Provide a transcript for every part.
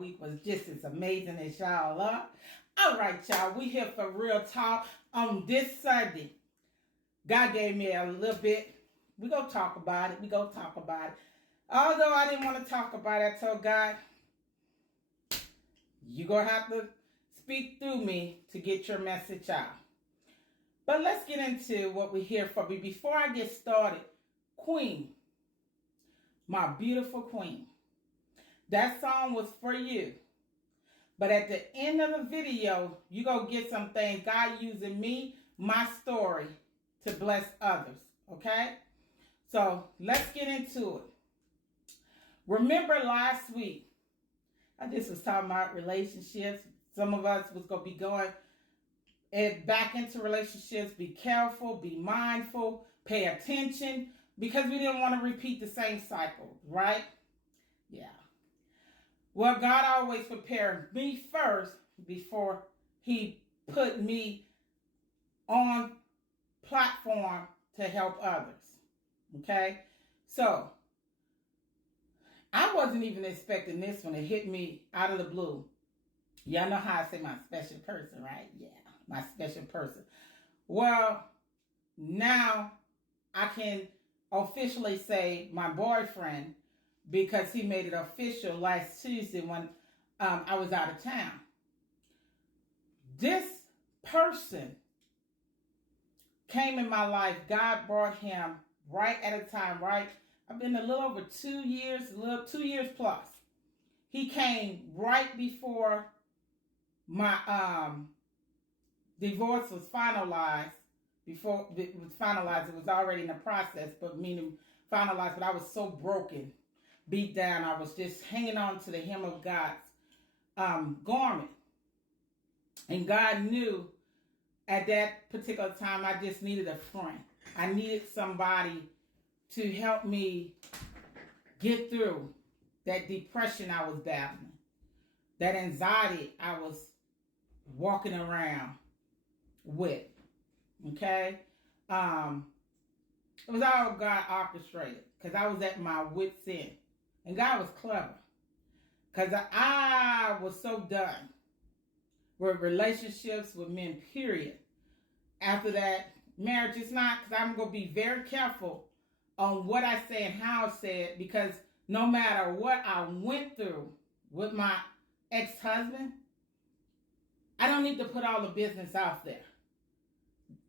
week was just as amazing as y'all are. All right, y'all, we here for Real Talk on this Sunday. God gave me a little bit. We gonna talk about it. Although I didn't want to talk about it, I told God, you're gonna have to speak through me to get your message out. But let's get into what we're here for. But before I get started, Queen, my beautiful queen, that song was for you. But at the end of the video, you're going to get some things. God using me, my story, to bless others. Okay? So let's get into it. Remember last week, I just was talking about relationships. Some of us was going to be going back into relationships. Be careful, be mindful, pay attention, because we didn't want to repeat the same cycle, right? Yeah. Well, God always prepared me first before he put me on platform to help others. Okay? So, I wasn't even expecting this one to hit me out of the blue. Y'all know how I say my special person, right? Yeah, my special person. Well, now I can officially say my boyfriend, because he made it official last Tuesday when I was out of town. This person came in my life. God brought him right at a time, right? I've been a little over 2 years, 2 years plus. He came right before my divorce was finalized. Before it was finalized, it was already in the process, but meaning finalized, but I was so broken, beat down. I was just hanging on to the hem of God's garment. And God knew at that particular time I just needed a friend. I needed somebody to help me get through that depression I was battling, that anxiety I was walking around with. Okay? It was all God orchestrated, because I was at my wit's end. And God was clever, because I was so done with relationships with men, period. After that, marriage is not, because I'm going to be very careful on what I say and how I say it, because no matter what I went through with my ex-husband, I don't need to put all the business out there.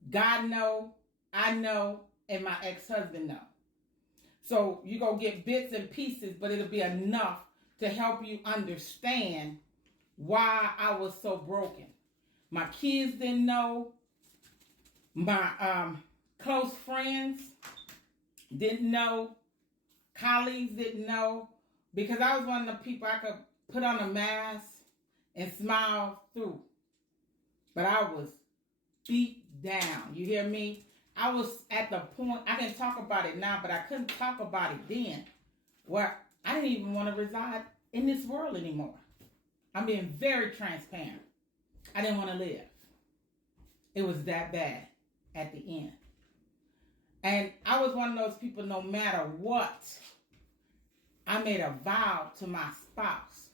God know, I know, and my ex-husband know. So you're going to get bits and pieces, but it'll be enough to help you understand why I was so broken. My kids didn't know. My close friends didn't know. Colleagues didn't know. Because I was one of the people I could put on a mask and smile through. But I was beat down. You hear me? I was at the point, I can talk about it now, but I couldn't talk about it then, where I didn't even want to reside in this world anymore. I'm being very transparent. I didn't want to live. It was that bad at the end. And I was one of those people, no matter what, I made a vow to my spouse.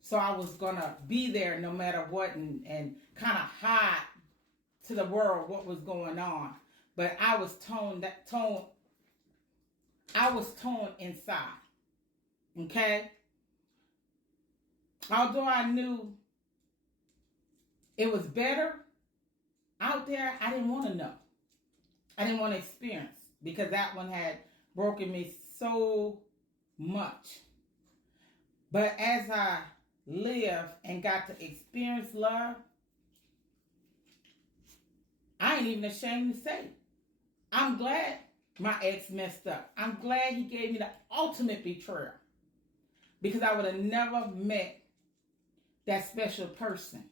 So I was going to be there no matter what, and kind of hide to the world what was going on. But I was torn inside. Okay? Although I knew it was better out there, I didn't want to know. I didn't want to experience, because that one had broken me so much. But as I lived and got to experience love, I ain't even ashamed to say it. I'm glad my ex messed up. I'm glad he gave me the ultimate betrayal, because I would have never met that special person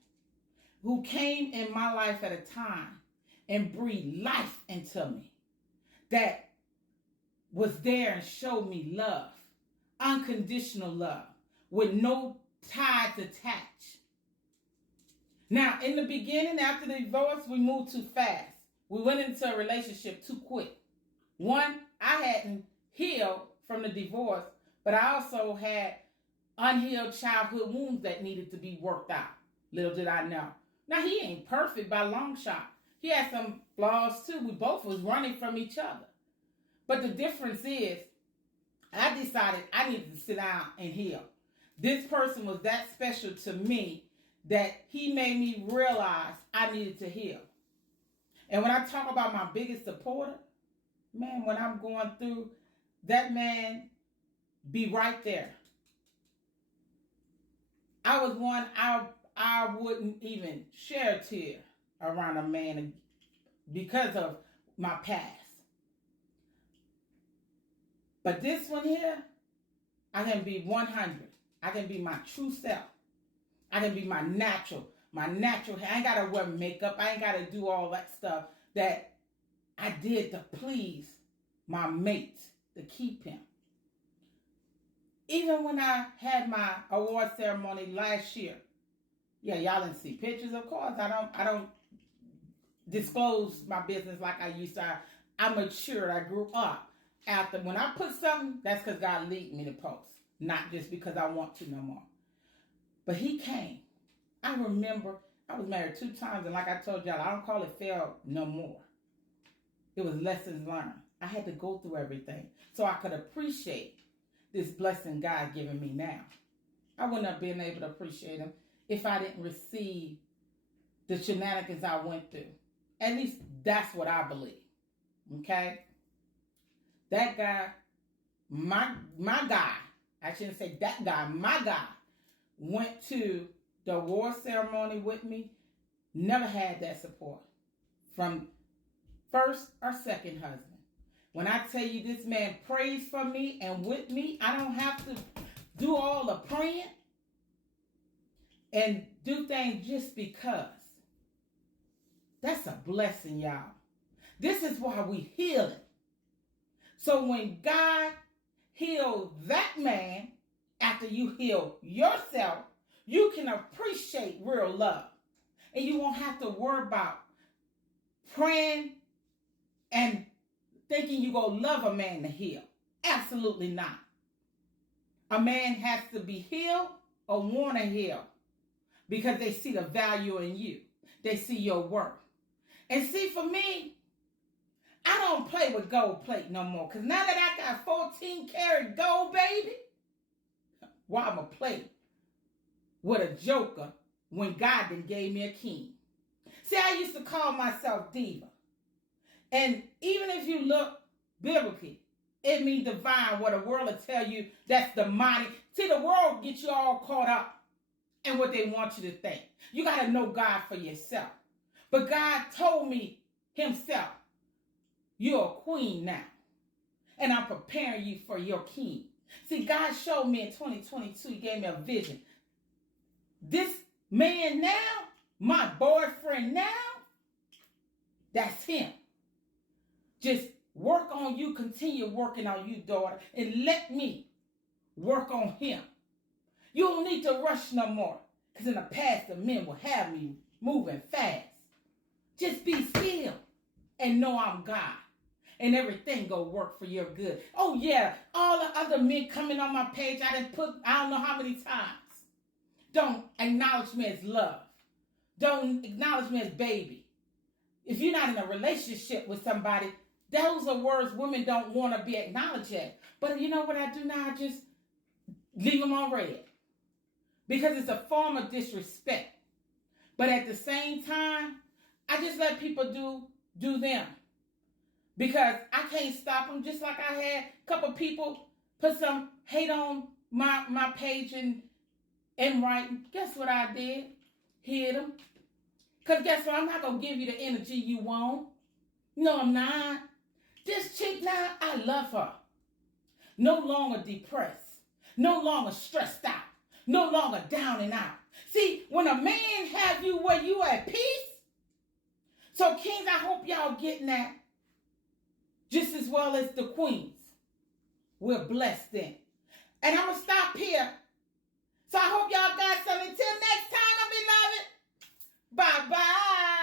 who came in my life at a time and breathed life into me, that was there and showed me love, unconditional love, with no ties attached. Now, in the beginning, after the divorce, we moved too fast. We went into a relationship too quick. One, I hadn't healed from the divorce, but I also had unhealed childhood wounds that needed to be worked out. Little did I know. Now, he ain't perfect by a long shot. He had some flaws too. We both was running from each other. But the difference is, I decided I needed to sit down and heal. This person was that special to me that he made me realize I needed to heal. And when I talk about my biggest supporter, man, when I'm going through, that man be right there. I was one, I wouldn't even share a tear around a man because of my past. But this one here, I can be 100. I can be my true self. I can be my natural hair. I ain't got to wear makeup. I ain't got to do all that stuff that I did to please my mate, to keep him. Even when I had my award ceremony last year, yeah, y'all didn't see pictures, of course. I don't disclose my business like I used to. I matured. I grew up. After when I put something, that's because God lead me to post, not just because I want to no more. But he came. I remember I was married 2 times, and like I told y'all, I don't call it fail no more. It was lessons learned. I had to go through everything so I could appreciate this blessing God given me now. I wouldn't have been able to appreciate him if I didn't receive the shenanigans I went through. At least that's what I believe. Okay? That guy, my guy, I shouldn't say that guy, my guy, went to the award ceremony with me, never had that support from first or second husband. When I tell you this man prays for me and with me, I don't have to do all the praying and do things just because. That's a blessing, y'all. This is why we heal it. So when God healed that man, after you heal yourself, you can appreciate real love. And you won't have to worry about praying and thinking you're going to love a man to heal. Absolutely not. A man has to be healed or want to heal because they see the value in you. They see your worth. And see, for me, I don't play with gold plate no more. Because now that I got 14 karat gold, baby, why I'm going to play with a joker when God done gave me a king? See, I used to call myself diva. And even if you look biblically, it means divine, what the world will tell you that's demonic. See, the world gets you all caught up in what they want you to think. You got to know God for yourself. But God told me himself, you're a queen now. And I'm preparing you for your king. See, God showed me in 2022, he gave me a vision. This man now, my boyfriend now, that's him. Just work on you, continue working on you, daughter, and let me work on him. You don't need to rush no more, because in the past, the men will have me moving fast. Just be still and know I'm God. And everything go work for your good. Oh, yeah, all the other men coming on my page, I done put, I don't know how many times. Don't acknowledge me as love. Don't acknowledge me as baby. If you're not in a relationship with somebody, those are words women don't want to be acknowledged at. But you know what I do now? I just leave them on red. Because it's a form of disrespect. But at the same time, I just let people do them. Because I can't stop them. Just like I had a couple people put some hate on my page and writing. Guess what I did? Hit them. Because guess what? I'm not going to give you the energy you want. No, I'm not. This chick now, I love her. No longer depressed. No longer stressed out. No longer down and out. See, when a man have you where you at peace. So kings, I hope y'all getting that. Just as well as the queens. We're blessed then. And I'm going to stop here. So I hope y'all got something. Until next time, my beloved. Bye-bye.